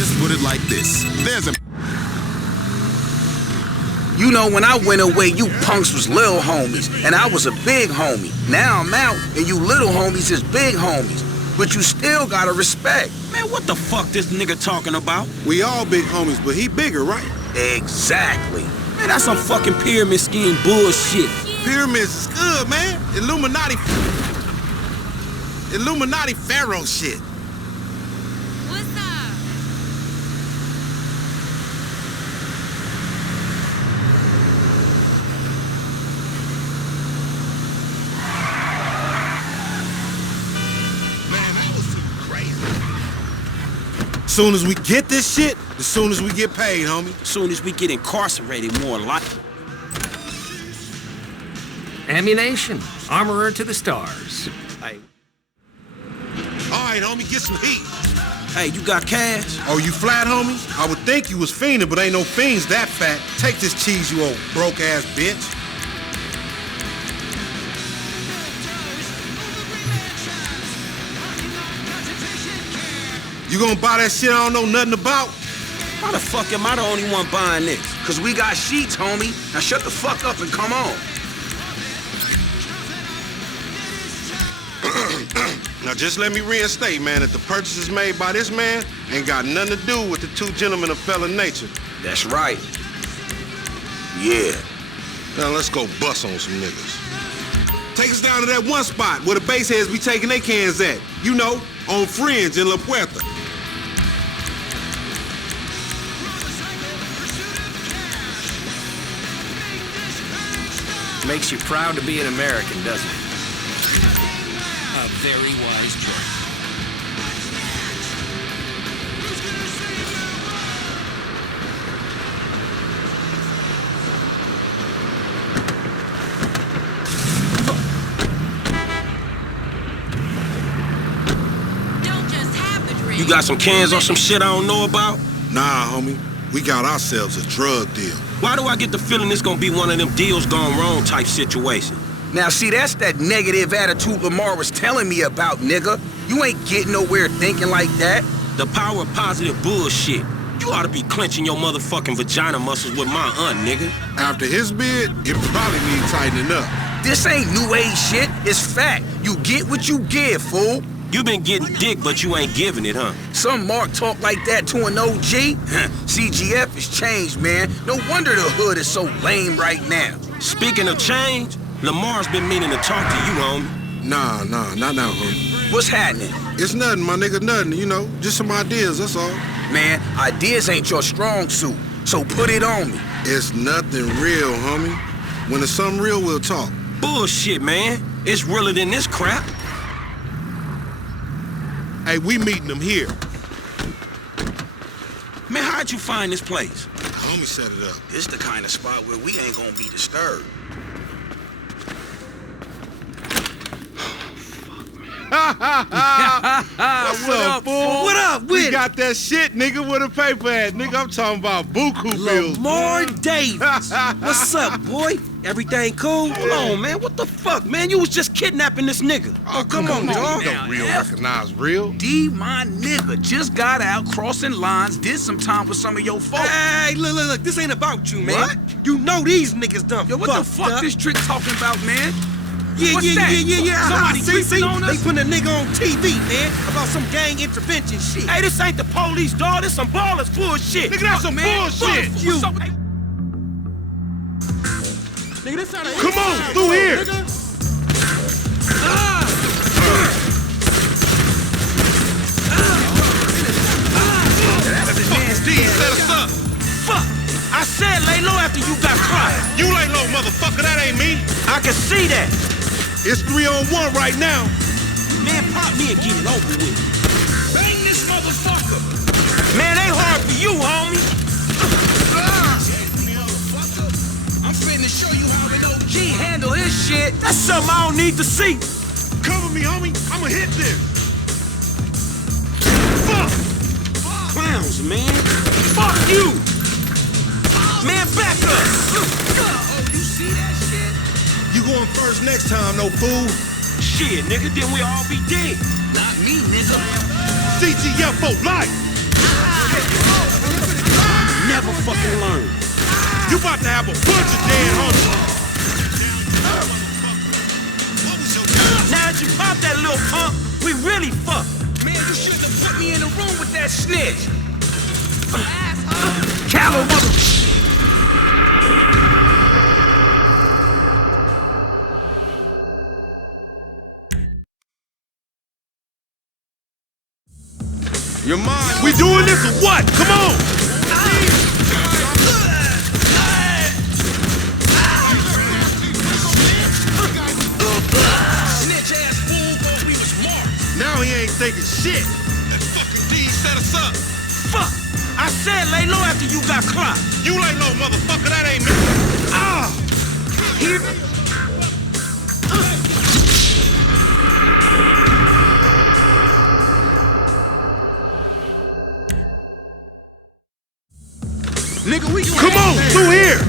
just put it like this. There's a... You know, when I went away, you punks was little homies, and I was a big homie. Now I'm out, and you little homies is big homies. But you still gotta respect. Man, what the fuck this nigga talking about? We all big homies, but he bigger, right? Exactly. Man, that's some fucking pyramid scheme bullshit. Pyramids is good, man. Illuminati pharaoh shit. What's up? Man, that was super crazy. Soon as we get this shit, as soon as we get paid, homie. Soon as we get incarcerated, more like. Ammunition. Armorer to the stars. All right, homie, get some heat. Hey, you got cash? Oh, you flat, homie? I would think you was fiending, but ain't no fiends that fat. Take this cheese, you old broke-ass bitch. You gonna buy that shit I don't know nothing about? How the fuck am I the only one buying this? Cause we got sheets, homie. Now shut the fuck up and come on. Now just let me reinstate, man, that the purchases made by this man ain't got nothing to do with the two gentlemen of felon nature. That's right. Yeah. Now let's go bust on some niggas. Take us down to that one spot where the baseheads be taking their cans at. You know, on Fringe in La Puerta. Makes you proud to be an American, doesn't it? A very wise choice. Don't just have the drink. You got some cans or some shit I don't know about? Nah, homie, we got ourselves a drug deal. Why do I get the feeling this gonna be one of them deals gone wrong type situation? Now see, that's that negative attitude Lamar was telling me about, nigga. You ain't getting nowhere thinking like that. The power of positive bullshit. You ought to be clenching your motherfucking vagina muscles with my aunt, nigga. After his bid, it probably needs tightening up. This ain't new age shit, it's fact. You get what you give, fool. You been getting dick, but you ain't giving it, huh? Some Mark talk like that to an OG? CGF has changed, man. No wonder the hood is so lame right now. Speaking of change, Lamar's been meaning to talk to you, homie. Nah, not now, homie. What's happening? It's nothing, my nigga, nothing, you know. Just some ideas, that's all. Man, ideas ain't your strong suit, so put it on me. It's nothing real, homie. When it's something real, we'll talk. Bullshit, man. It's realer than this crap. Hey, we meeting them here. Man, how'd you find this place? Homie set it up. This the kind of spot where we ain't gonna be disturbed. What's up, fool? What up with We it? got that shit, nigga, with a paper at. Nigga, I'm talking about buku bills. Lamar Davis. What's up, boy? Everything cool? Hold on, man. What the fuck, man? You was just kidnapping this nigga. Oh, come on, dog. Don't real recognize real. D, my nigga, just got out crossing lines, did some time with some of your folks. Hey, look. This ain't about you, man. What? You know these niggas done Yo, what the fuck up. this trick talking about, man? Yeah. Somebody See? creeping on They us? put a nigga on TV, man, about some gang intervention shit. Hey, this ain't the police, dog. This some ballers bullshit. Nigga, that's some bullshit. Fuck you. Nigga, this sound Come on, through here. Set us up. Fuck. I said lay low after you got caught. You lay low, motherfucker. That ain't me. I can see that. It's 3-on-1 right now. Man, pop me and get it over with. Bang this motherfucker. Man, they hard for you, homie. I'm finna show you how an OG handle his shit. That's something I don't need to see. Cover me, homie. I'ma hit this. Fuck. Clowns, man. Fuck you. Man, back up. Oh, you see that shit? You going first next time, no fool. Shit, nigga, then we all be dead. Not me, nigga. CGF for life. never fucking learn. You about to have a bunch of dead homies. Now that you pop that little pump, we really fucked. Man, you shouldn't have put me in the room with that snitch. Callow mother... Your mind. We doing this or what? Come on. Snitch ass fool thought we was smart. Now he ain't thinking shit. That fucking D set us up. Fuck! I said lay low after you got clocked. You lay low, motherfucker. That ain't me. Ah! Here. Nigga, we come on through here.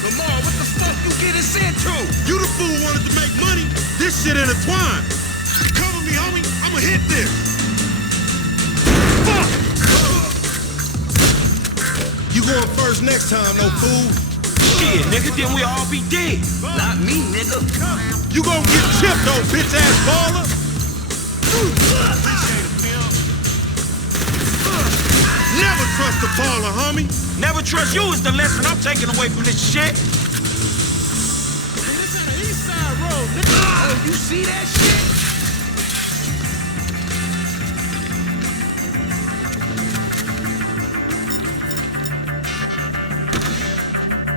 Lamar, what the fuck you get us into? You the fool wanted to make money. This shit intertwined. Cover me, homie. I'ma hit this. Fuck. You going first next time, no fool. Shit, nigga, then we all be dead. Not me, nigga. You gon' get chipped, though, bitch-ass baller. Never trust a baller, homie. Never trust you is the lesson I'm taking away from this shit. This on the east side road, nigga. Oh, you see that shit?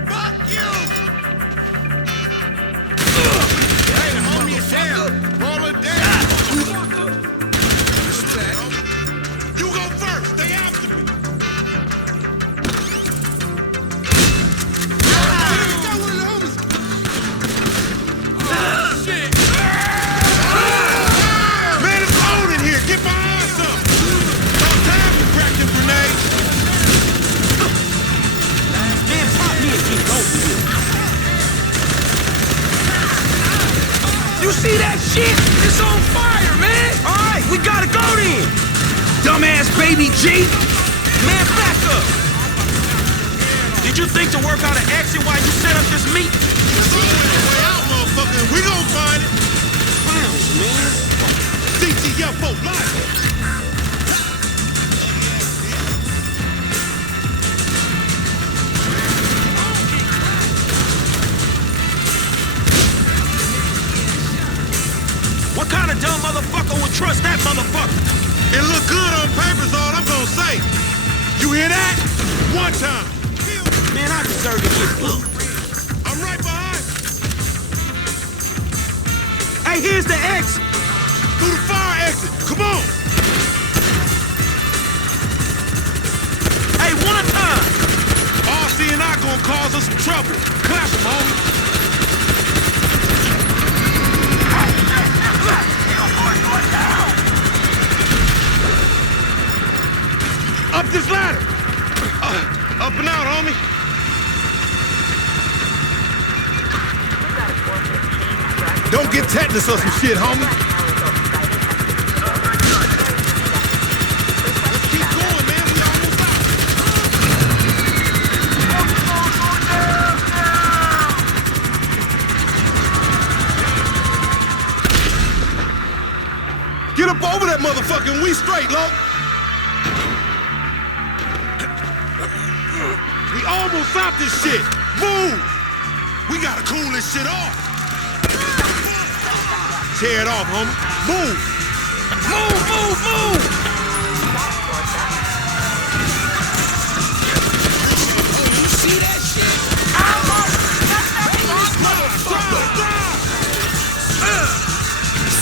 Fuck you! Hey, homie, it's down. Baller down. You go first. Stay after me. Man, it's on in here. Get behind some. No time to crack them grenades. Man, pop me and get over here. You see that shit? It's on fire, man! Alright, we gotta go then! Dumbass baby G! Man, back up! Did you think to work out an exit while you set up this meet? It's on the way out, motherfucker. We gon' find it. Clowns, man. DTF for life. What kind of dumb motherfucker would trust that motherfucker? It look good on paper is all I'm gonna say. You hear that? One time. Man, I deserve to get booked. I'm right behind. Hey, here's the exit. Through the fire exit. Come on. Hey, one time. RC and I gonna cause us some trouble. Clap them, homie. Up this ladder. Up and out, homie. Don't get tetanus or some shit, homie. Let's keep going, man. We almost out. Get up over that motherfucker and we straight, low. We almost out this shit. Move. We gotta cool this shit off. Tear it off, homie. Move. Move, move, move. You see that shit?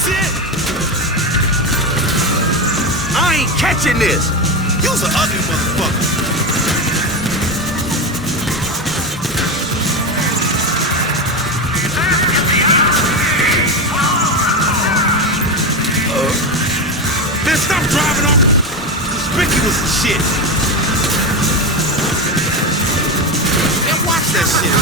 Shit. I ain't catching this. You's an ugly motherfucker. Man, stop driving on conspicuous and shit. Man, watch that shit.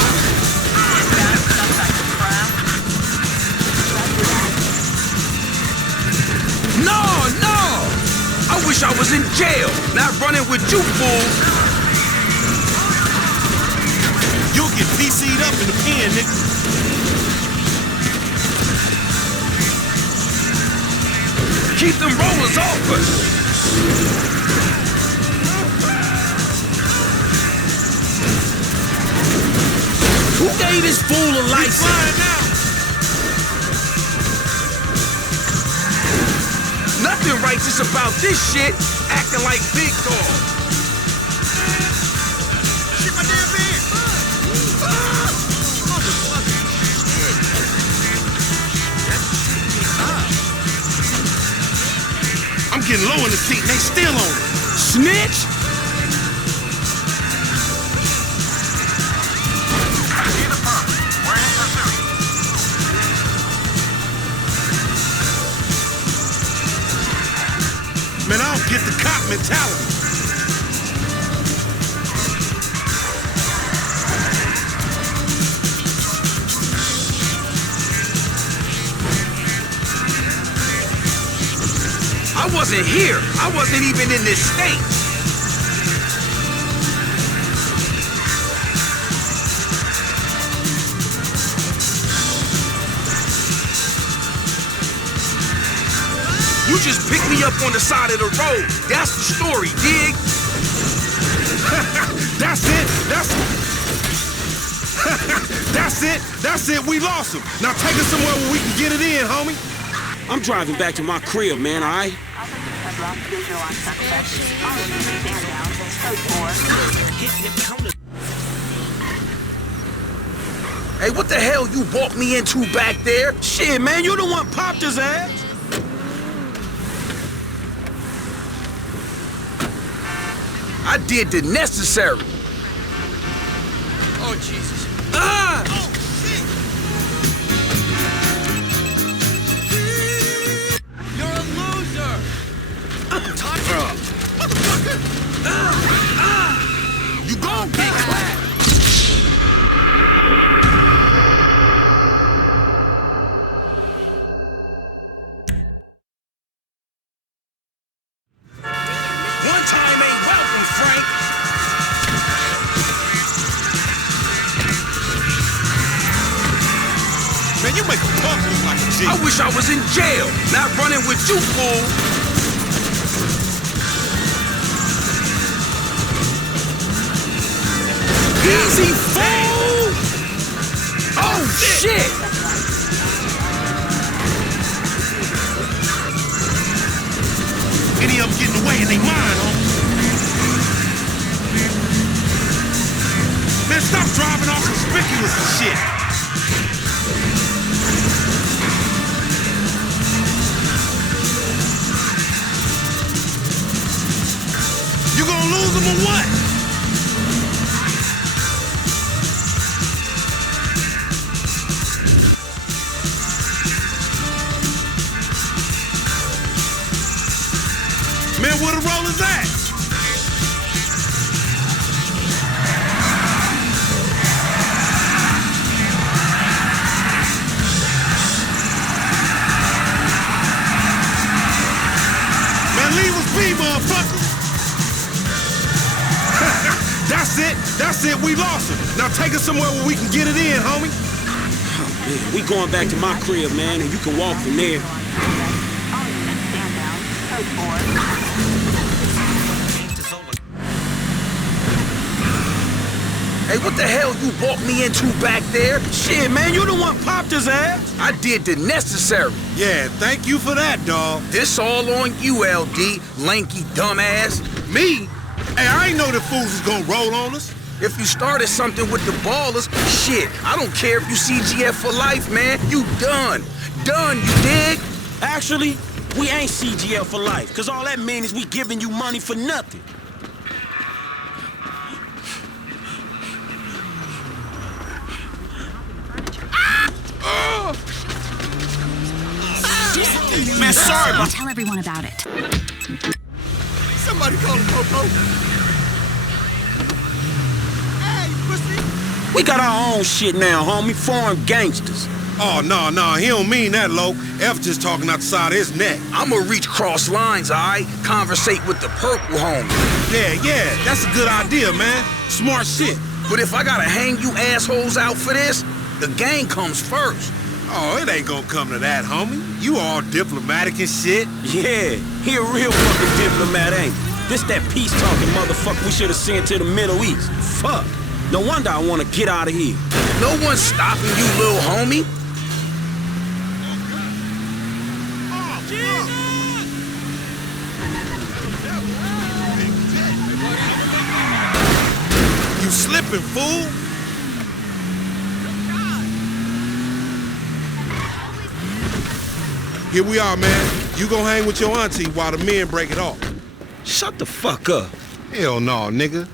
wish I was in jail, not running with you fools. You'll get PC'd up in the pen, nigga. Keep them rollers off us. Who gave this fool a license? Nothing righteous about this shit, acting like big dog. Shit, my damn van! I'm getting low in the seat and they still on it. Snitch! Man, I don't get the cop mentality. I wasn't here. I wasn't even in this state. You just picked me up on the side of the road. That's the story, dig? That's it. That's it. We lost him. Now take us somewhere where we can get it in, homie. I'm driving back to my crib, man, all right? Hey, what the hell you walked me into back there? Shit, man, you the one popped his ass. I did the necessary. Oh, Jesus. Ah! Oh, shit. You're a loser. Motherfucker. You gon' get clapped. One time ain't welcome, Frank. Man, you make a punk look like a G. I wish I was in jail, not running with you, fool. Easy, fool! Oh, shit! Any of them getting away and they mine, homie. Man, stop driving all conspicuous and shit. You gonna lose them or what? Man, where the rollers at? Man, leave us be, motherfucker. That's it, we lost him. Now take us somewhere where we can get it in, homie. Oh, man, we going back to my crib, man, and you can walk from there. Hey, what the hell you walked me into back there? Shit, man, you the one popped his ass. I did the necessary. Yeah, thank you for that, dawg. This all on you, LD, lanky dumbass. Me? Hey, I ain't know the fools was gonna roll on us. If you started something with the ballers, shit, I don't care if you CGF for life, man. You done. Done, you dig? Actually, we ain't CGL for life, because all that means is we giving you money for nothing. Man, sorry, I'll tell everyone about it. somebody call the popo. Hey, pussy. We got our own shit now, homie. Foreign gangsters. Oh, no, he don't mean that, Lo. F just talking out the side of his neck. I'ma reach cross lines, alright? Conversate with the purple homie. Yeah, that's a good idea, man. Smart shit. But if I gotta hang you assholes out for this, the gang comes first. Oh, it ain't gonna come to that, homie. You all diplomatic and shit. Yeah, he a real fucking diplomat, ain't he? This that peace-talking motherfucker we should have sent to the Middle East. Fuck. No wonder I want to get out of here. No one's stopping you, little homie. You slipping, fool. Here we are, man. You gonna hang with your auntie while the men break it off. Shut the fuck up. Hell no, nigga.